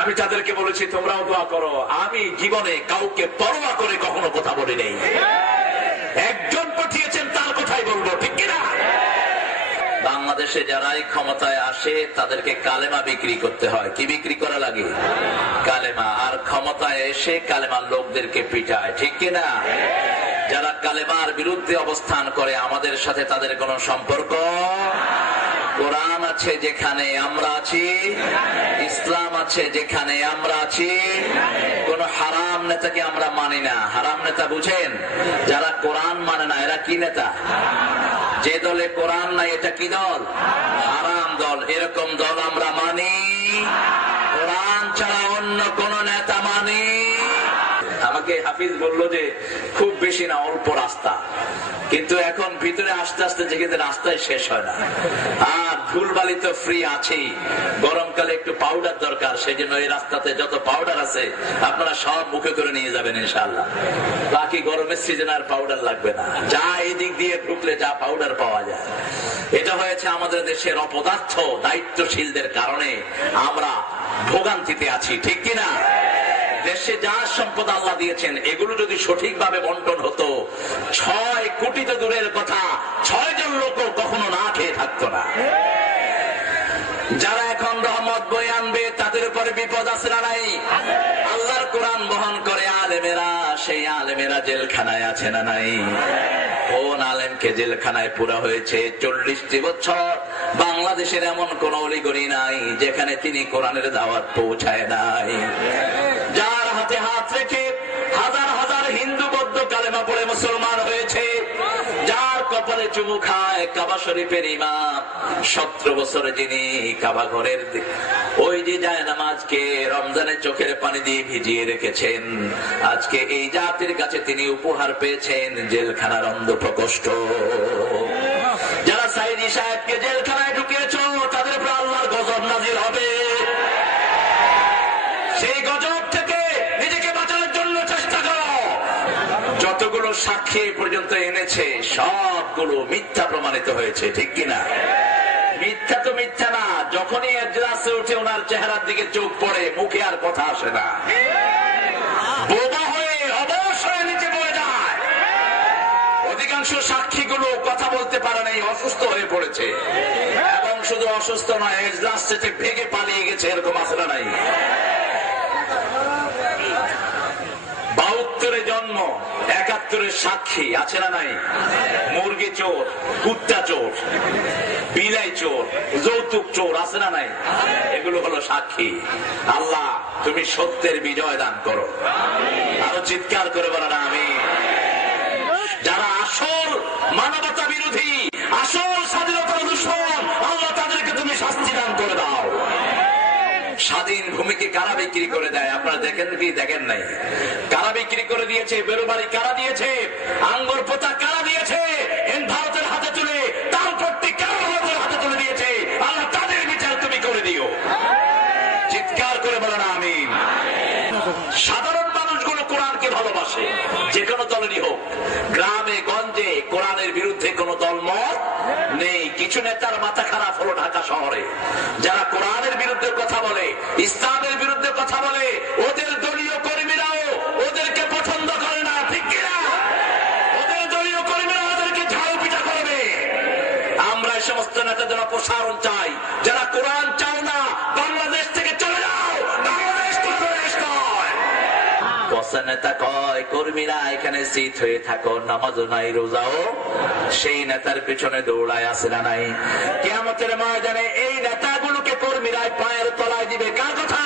আমি তাদেরকে বলেছি তোমরাও দোয়া করো। আমি জীবনে কাউকে পরোয়া করে কখনো কথা বলি নেই। একজন পাঠিয়েছেন তার কথাই বলবো, ঠিক কিনা? বাংলাদেশে যারাই ক্ষমতায় আসে তাদেরকে কালেমা বিক্রি করতে হয়। কি বিক্রি করা লাগে? কালেমা। আর ক্ষমতায় এসে কালেমার লোকদেরকে পিটায়, ঠিক কিনা? যারা কালেমার বিরুদ্ধে অবস্থান করে আমাদের সাথে তাদের কোনো সম্পর্ক। কোরআন আছে যেখানে আমরা আছি, ইসলাম আছে যেখানে আমরা আছি। কোন হারাম নেতাকে আমরা মানি না। হারাম নেতা বুঝেন? যারা কোরআন মানে না এরা কি নেতা? যে দলে কোরআন নাই এটা কি দল? হারাম দল। এরকম দল আমরা মানি। কোরআন ছাড়া অন্য কোন নেতা মানি। আমাকে হাফিজ বললো যে খুব বেশি না, অল্প রাস্তা, কিন্তু এখন ভিতরে আস্তে আস্তে যেখানে রাস্তায় শেষ হয় না। আর ধুলবালি তো ফ্রি আছেই, গরমকালে একটু পাউডার দরকার, সেই জন্য এই রাস্তাতে যত পাউডার আছে আপনারা সব মুখে করে নিয়ে যাবেন ইনশাআল্লাহ। বাকি গরমের সিজন আর পাউডার লাগবে না। যা এদিক দিয়ে ঢুকলে যা পাউডার পাওয়া যায়। এটা হয়েছে আমাদের দেশের অপদার্থ দায়িত্বশীলদের কারণে আমরা ভোগান্তিতে আছি, ঠিক কিনা? দেশে যা সম্পদ আল্লাহ দিয়েছেন এগুলো যদি সঠিকভাবে বন্টন হতো, 6 কোটি তো দূরের কথা, 6 জন লোক কখনো না খেয়ে থাকতো না। যারা এখন রহমত বয়ে আনবে তাদের উপরে বিপদ আছে না নাই? আল্লাহর কোরআন বহন করে আলেমেরা, সেই আলেমেরা জেলখানায় আছে না নাই? কোন আলেমকে জেলখানায় পুরা হয়েছে 40টি বছর? বাংলাদেশের এমন কোন অলিগলি নাই যেখানে তিনি কোরআনের দাওয়াত পৌঁছায় নাই। যার হাতে হাত রেখে হাজার হাজার হিন্দু বৌদ্ধ কালেমা পড়ে মুসলমান হয়েছে, যার কপালে চুমু খায় কাবা শরীফের ইমাম, 17 বছরে যিনি কাবা ঘরের ওই যে জায়নামাজকে রমজানের চোখের পানি দিয়ে ভিজিয়ে রেখেছেন, আজকে এই জাতির কাছে তিনি উপহার পেয়েছেন জেলখানার অন্ধ প্রকোষ্ঠ। যারা সাইদি সাহেবকে জেলখানায় ঢুকিয়েছ তাদের উপর আল্লাহর গজব নাজিল হবে। সেই গজব থেকে নিজেকে বাঁচানোর জন্য চেষ্টা করো। যতগুলো সাক্ষী পর্যন্ত এনেছে সবগুলো মিথ্যা প্রমাণিত হয়েছে, ঠিক কিনা? মিথ্যা তো মিথ্যা না, যখনই এজলাসে উঠে ওনার চেহারার দিকে চোখ পড়ে মুখে আর কথা আসে না, বোবা হয়ে অবশ্যই নিচে পড়ে যায়। অধিকাংশ সাক্ষীগুলো কথা বলতে পারে নাই, অসুস্থ হয়ে পড়েছে। এবং শুধু অসুস্থ নয়, এজলাস থেকে ভেগে পালিয়ে গেছে, এরকম আসলে নাই। 72-এ জন্ম, 71-এর সাক্ষী আছে না নাই? মুরগি চোর, কুত্তা চোর, বিলাই চোর, যৌতুক চোর আছে না নাই? এগুলো হলো সাক্ষী। আল্লাহ তুমি সত্যের বিজয় দান করো। আরো চিৎকার করে বলো না আমি। যারা আসল মানবতা বিরোধী, আসল স্বাধীনতার দুশমন, আল্লাহ তাদেরকে তুমি শাস্তি দান করে দাও। স্বাধীন ভূমিকে কারা বিক্রি করে দেয় আপনারা দেখেন কি? দেখেন নাই? কারা বিক্রি করে দিয়েছে? বেরোবাড়ি কারা দিয়েছে? আঙ্গুর পোতা কারা দিয়েছে? ভারতের হাতে তুলে তার পট্টি কারা ভারতের হাতে তুলে দিয়েছে? আল্লাহ তাদের বিচার তুমি করে দিও। চিৎকার করে বলো না আমিন। সাধারণ মানুষগুলো কোরআনকে ভালোবাসে, যে কোনো দলেরই হোক। গ্রামে গঞ্জে কোরআনের বিরুদ্ধে কোন দলমত নেই। কিছু নেতার মাথা খারাপ হলো ঢাকা শহরে, যারা কোরআনের বিরুদ্ধে কথা বলে, ইসলামের বিরুদ্ধে কথা বলে, ওদের দলীয় কর্মীরাও ওদেরকে পছন্দ করে না, ঠিক কিনা? ওদের দলীয় কর্মীরা ওদেরকে ঝাড়ু পিটা করবে। আমরা এই সমস্ত নেতাদের অপসারণ চাই। যারা কোরআন চাও না, বাংলাদেশ থেকে চলে যাও। বাংলাদেশ কোন দেশ নয়। নেতা কয় কর্মীরা এখানে সিট হয়ে থাকো, নামাজও নাই রোজাও সেই নেতার পেছনে দৌড়ায় আসে না নাই? কিয়ামতের ময়দানে এই নেতাগুলোকে কর্মীরাই পায়ের তলায় দিবে। কার কথা?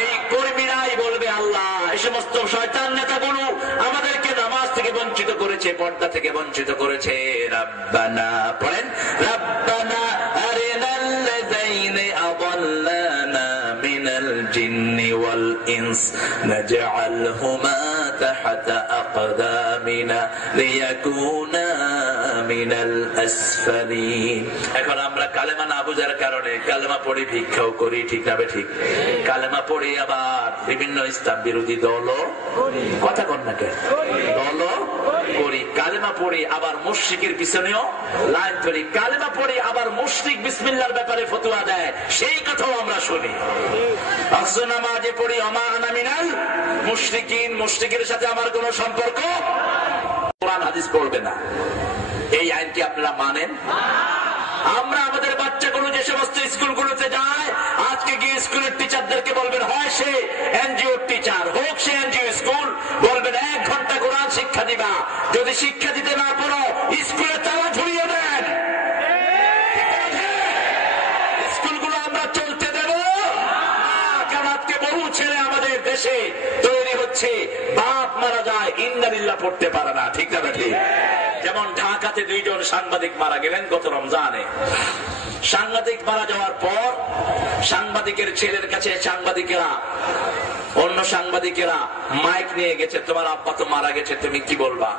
এই কর্মীরাই বলবে আল্লাহ এই সমস্ত শয়তান নেতাগুলো আমাদেরকে নামাজ থেকে বঞ্চিত করেছে, পর্দা থেকে বঞ্চিত করেছে। রাব্বানা পড়েন, রাব্বানা আরিনাল্লাযীনা আযাল্লানা মিনাল জিন্নি ওয়াল ইনস নাজআলহুমা তাহতা আকদামিনা লিয়াকুনা মিনাল আসফালিন। এখন আমরা কালেমা না বুঝার কারণে কালেমা পড়ে ভিক্ষাও করি, ঠিক না ঠিক? কালেমা পড়ে আবার বিভিন্ন ইসলাম বিরোধী দল কথা কন না কেন দল করি, কালেমা পড়ি আবার মুশরিকের পিছনেও লাইন ধরি, কালেমা পড়ি আবার মুশরিক বিসমিল্লাহর ব্যাপারে ফতোয়া দেয়, সেই কথাও আমরা শুনি। নামাজে পড়ি ওমা আনা মিনাল মুশরিকিন, মুশরিকের সাথে আমার কোনো সম্পর্ক, কোরআন হাদিস পড়বে না। এই আইন কি আপনারা মানেন? আমরা আমাদের বাচ্চাগুলো যে সমস্ত স্কুলগুলোতে যায়, আজকে গিয়ে স্কুলের টিচারদেরকে বলবেন, হয় সে এনজিও টিচার হোক, সে এনজিও স্কুল, বলবেন 1 ঘন্টা কোরআন শিক্ষা দিবা, যদি শিক্ষা দিতে না পারো স্কুলে তালা ঝুলিয়ে দেন। স্কুলগুলো আমরা চলতে দেব কারণ আজকে বহু ছেলে আমাদের দেশে তৈরি হচ্ছে, বাপ মারা যায় ইন্নালিল্লাহ পড়তে পারে না, ঠিক না ঠিক? যেমন ঢাকাতে 2 জন সাংবাদিক মারা গেলেন গত রমজানে। সাংবাদিক মারা যাওয়ার পর সাংবাদিকের ছেলের কাছে অন্য সাংবাদিকেরা মাইক নিয়ে গেছে, তোমার আব্বা তো মারা গেছে, তুমি কি বলবা?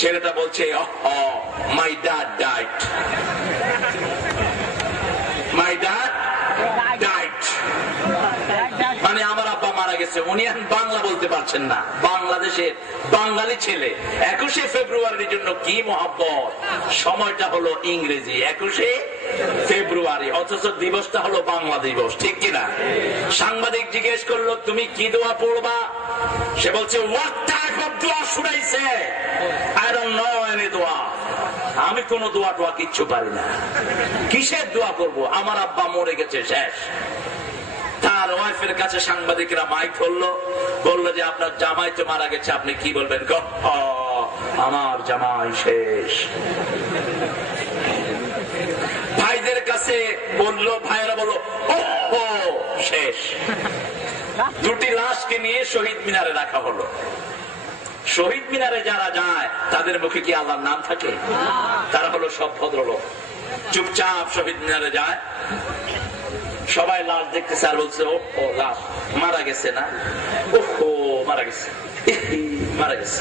ছেলেটা বলছে, my dad died, my dad died, মানে আমার আব্বা মারা গেছে। উনি এখন বাংলা বলতে পারছেন না, বাংলাদেশের বাঙালি ছেলে। 21শে ফেব্রুয়ারির জন্য কি মহব্বত, সময়টা হলো ইংরেজি 21শে ফেব্রুয়ারি, অথচ দিবসটা হলো বাংলা দিবস, ঠিক কিনা? সাংবাদিক জিজ্ঞেস করলো, তুমি কি দোয়া পড়বা? সে বলছে, হোয়াট টাইপ অফ দোয়া should I say? I don't know any দোয়া, আমি কোন দোয়া টোয়া কিচ্ছু পারি না। কিসের দোয়া করবো? আমার আব্বা মরে গেছে, শেষ। তার ওয়াইফের কাছে সাংবাদিকরা মাইক ধরলো, বললো যে আপনার জামাই তো মারা গেছে, আপনি কি বলবেন? আমার জামাই শেষ। ভাইদের কাছে বললো, ভাইয়েরা বললো ও শেষ। 2টি লাশকে নিয়ে শহীদ মিনারে রাখা হলো। শহীদ মিনারে যারা যায় তাদের মুখে কি আল্লাহর নাম থাকে? তারা হলো সব ভদ্রলোক, চুপচাপ শহীদ মিনারে যায়, সবাই লাশ দেখতেছে আর বলছে, ও লাশ মারা গেছে না, ও মারা গেছে, মারা গেছে।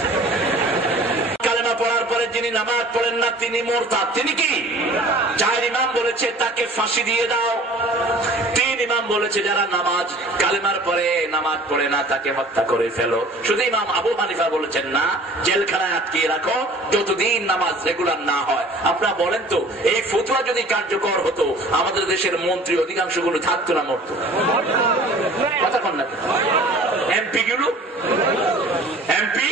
কালেমা পড়ার পরে যিনি নামাজ পড়েন না তিনি মুরতাদ। তিনি কি? 4 ইমাম বলেছে তাকে ফাঁসি দিয়ে দাও। 3 ইমাম বলেছে যারা নামাজ কালেমার পরে নামাজ পড়ে না তাকে হত্যা করে ফেলো। শুধু ইমাম আবু হানিফা বলেছেন না, জেলখানায় আটকিয়ে রাখো যতদিন নামাজ রেগুলার না হয়। আপনারা বলেন তো, এই ফতোয়া যদি কার্যকর হতো আমাদের দেশের মন্ত্রী অধিকাংশ গুলো থাকতো না, মরতো? কথা কন না? এমপি গুলো, এমপি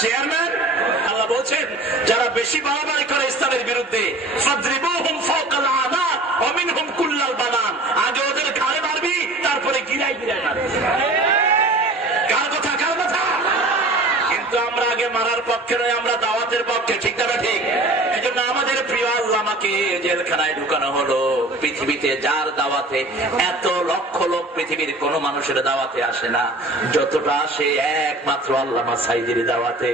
চেয়ারম্যান, আল্লাহ বলছেন যারা বেশি বাড়াবাড়ি করে ইসলামের বিরুদ্ধে, ফাদরিবুহুম ফাওকাল আনাক ওয়া মিনহুম কুল্লাল বানান, আগে ওদের ঘাড়ে মারবি তারপরে গিরায় গিরায় মারবি। কার কথা? কার কথা? কিন্তু আমরা আগে মারার পক্ষে নয়, আমরা দাওয়াতের পক্ষে, ঠিক না ঠিক? এই জন্য আমাদের প্রিয় আল্লামাকে জেলখানায় ঢুকানো হলো। পৃথিবীতে যার দাওয়াতে এত লক্ষ লোক পৃথিবীর কোন মানুষের দাওয়াতে আসে না যতটা আসে একমাত্র আল্লামা সাঈদীর দাওয়াতে।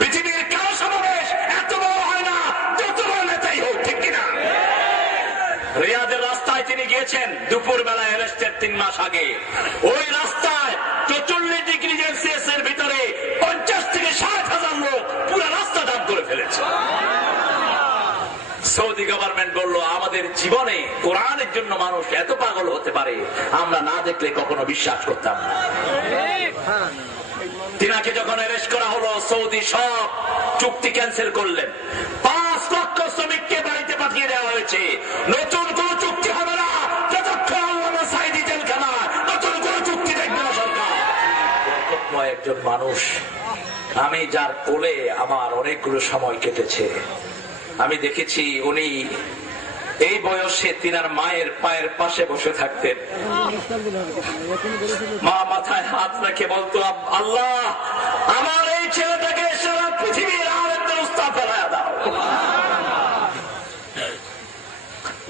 পৃথিবীর কারো সমাবেশ এত বড় হয় না যত বড় নেতাই হোক, ঠিক কিনা? রিয়াদের রাস্তায় তিনি গিয়েছেন দুপুর বেলায় অ্যারেস্টের 3 মাস আগে। ওই রাস্তায় 44 ডিগ্রি সেলসিয়াস এর ভিতরে 50 থেকে 60,000 লোক পুরো রাস্তা জাম করে ফেলেছে। সৌদি গভর্নমেন্ট বললো, আমাদের জীবনে কোরআনের জন্য মানুষ এত পাগল হতে পারে আমরা না দেখলে কখনো বিশ্বাস করতাম না। তিনাকে যখন অ্যারেস্ট করা হলো, সৌদি সব চুক্তি ক্যান্সেল করলেন। 5 লক্ষ শ্রমিককে বাড়িতে পাঠিয়ে দেওয়া হয়েছে। নতুন কোন চুক্তি হবে না যতক্ষণ আল্লামা সাঈদী জেলখানায়, নতুন কোন চুক্তি দেখবে না সরকার। বরকতময় একজন মানুষ, আমি যার কোলে আমার অনেকগুলো সময় কেটেছে। আমি দেখেছি উনি এই বয়সে তিনার মায়ের পায়ের পাশে বসে থাকতেন। মা মাথায় হাত রেখে বলতো, আল্লাহ আমার এই ছেলেটাকে সারা পৃথিবীর আলেমদের উস্তাদ বানায়া দাও।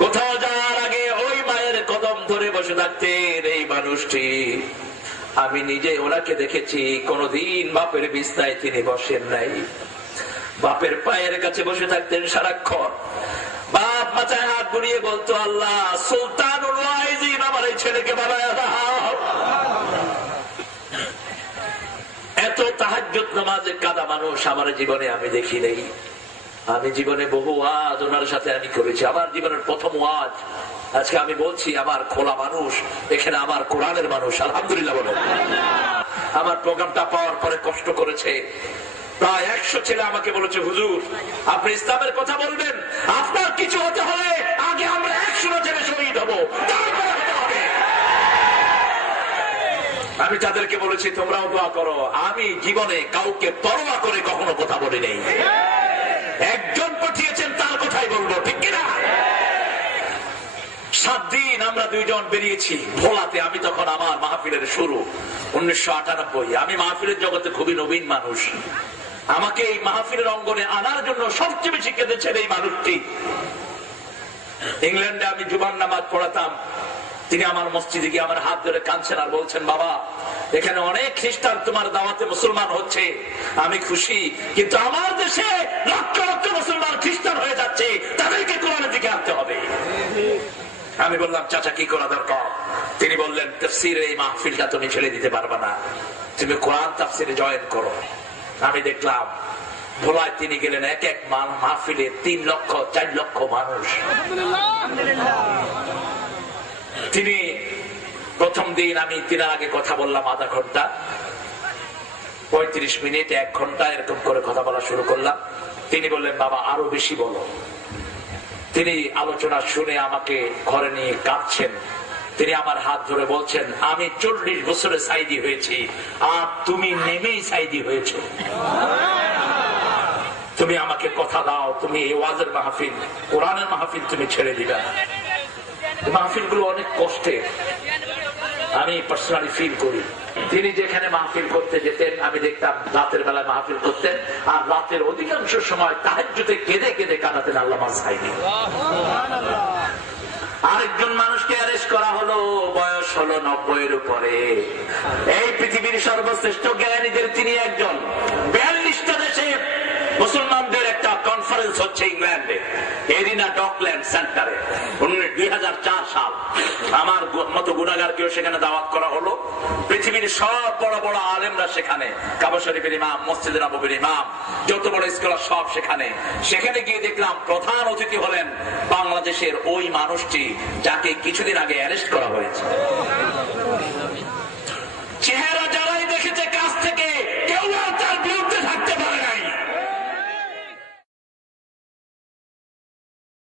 কোথাও যাওয়ার আগে ওই মায়ের কদম ধরে বসে থাকতেন এই মানুষটি। আমি নিজে ওনাকে দেখেছি, কোনদিন বাপের বিছানায় তিনি বসেন নাই, বাপের পায়ের কাছে বসে থাকতেন সারাক্ষণ। বাপ মাথায় হাত বুলিয়ে বলতো, আল্লাহ সুলতানুল ওয়াইজিন আমার এই ছেলেকে বানায়া দাও। এত তাহাজ্জুদ নামাজে কাদা মানুষ আমার জীবনে আমি দেখি নেই। আমি জীবনে বহু ওয়াজ ওনার সাথে আমি করেছি। আমার জীবনের প্রথম ওয়াজ আজকে আমি বলছি আমার খোলা মানুষ, এখানে আমার কোরআনের মানুষ, আলহামদুলিল্লাহ বলো। আমার প্রোগ্রামটা পাওয়ার পরে কষ্ট করেছে, প্রায় 100 ছেলে আমাকে বলেছে, হুজুর আপনি ইসলামের কথা বলবেন, আপনার কিছু হতে হলে আগে আমরা 100 ছেলে শহীদ হবো, তারপরে হতে হবে। আমি তাদেরকে বলেছি তোমরাও দোয়া করো, আমি জীবনে কাউকে পরোয়া করে কখনো কথা বলি নেই, একজন পাঠিয়েছেন তার কথাই বলবো, ঠিক কিনা? 7 দিন আমরা 2 জন বেরিয়েছি ভোলাতে। আমি তখন আমার মাহফিলের শুরু 1998। আমি মাহফিলের জগতে খুবই নবীন মানুষ। আমাকে এই মাহফিলের অঙ্গনে আনার জন্য সবচেয়ে বেশি কেঁদেছেন এই মানুষটি। ইংল্যান্ডে আমি জুমার নামাজ পড়াতাম, তিনি আমার মসজিদে গিয়ে আমার হাত ধরে কাঁদছেন আর বলছেন, বাবা এখানে অনেক খ্রিস্টান তোমার দাওয়াতে মুসলমান হচ্ছে, আমি খুশি, কিন্তু আমার দেশে লক্ষ লক্ষ মুসলমান খ্রিস্টান হয়ে যাচ্ছে, তাদেরকে কোরআনের দিকে আনতে হবে। আমি বললাম, চাচা কি করা দরকার? তিনি বললেন, তাফসীরে এই মাহফিলটা তুমি ছেড়ে দিতে পারবে না, তুমি কোরআন তাফসীরে জয়েন করো। আমি দেখলাম ভোলায় তিনি গেলেন, এক এক মাহফিলে 3 লক্ষ 4 লক্ষ মানুষ। তিনি প্রথম দিন আমি তিনার আগে কথা বললাম আধা ঘন্টা, 35 মিনিট, 1 ঘন্টা এরকম করে কথা বলা শুরু করলাম। তিনি বললেন, বাবা আরো বেশি বলো। তিনি আলোচনা শুনে আমাকে ঘরে নিয়ে কাঁদছেন। তিনি আমার হাত ধরে বলছেন, আমি 40 বছরে সাইদি হয়েছি, আর তুমি নেমেই সাইদি হয়েছ, তুমি আমাকে কথা দাও, তুমি এই ওয়াজের মাহফিল, কোরআনের মাহফিল তুমি ছেড়ে দিবে না। মাহফিল গুলো অনেক কষ্টের, আমি পার্সোনালি ফিল করি। তিনি যেখানে মাহফিল করতে যেতেন আমি দেখতাম রাতের বেলায় মাহফিল করতেন, আর রাতের অধিকাংশ সময় তাহাজ্জুদে কেঁদে কেঁদে কাটাতেন আল্লামা সাইদি। আরেকজন মানুষকে অ্যারেস্ট করা হলো, বয়স হলো 90-এর উপরে। এই পৃথিবীর সর্বশ্রেষ্ঠ জ্ঞানীদের তিনি একজন। 42টা দেশে মুসলমানদের একটা কনফারেন্স হচ্ছে ইংল্যান্ডে, এরিনা ডকল্যান্ড সেন্টারে, 2004 সাল। আমার মতো গুনাহগারকেও সেখানে দাওয়াত করা হলো। পৃথিবীর সব বড় বড় আলেমরা সেখানে, কাবা শরীফের ইমাম, মসজিদে নববীর ইমাম, যত বড় স্কলার সব সেখানে। সেখানে গিয়ে দেখলাম প্রধান অতিথি হলেন বাংলাদেশের ওই মানুষটি যাকে কিছুদিন আগে অ্যারেস্ট করা হয়েছে।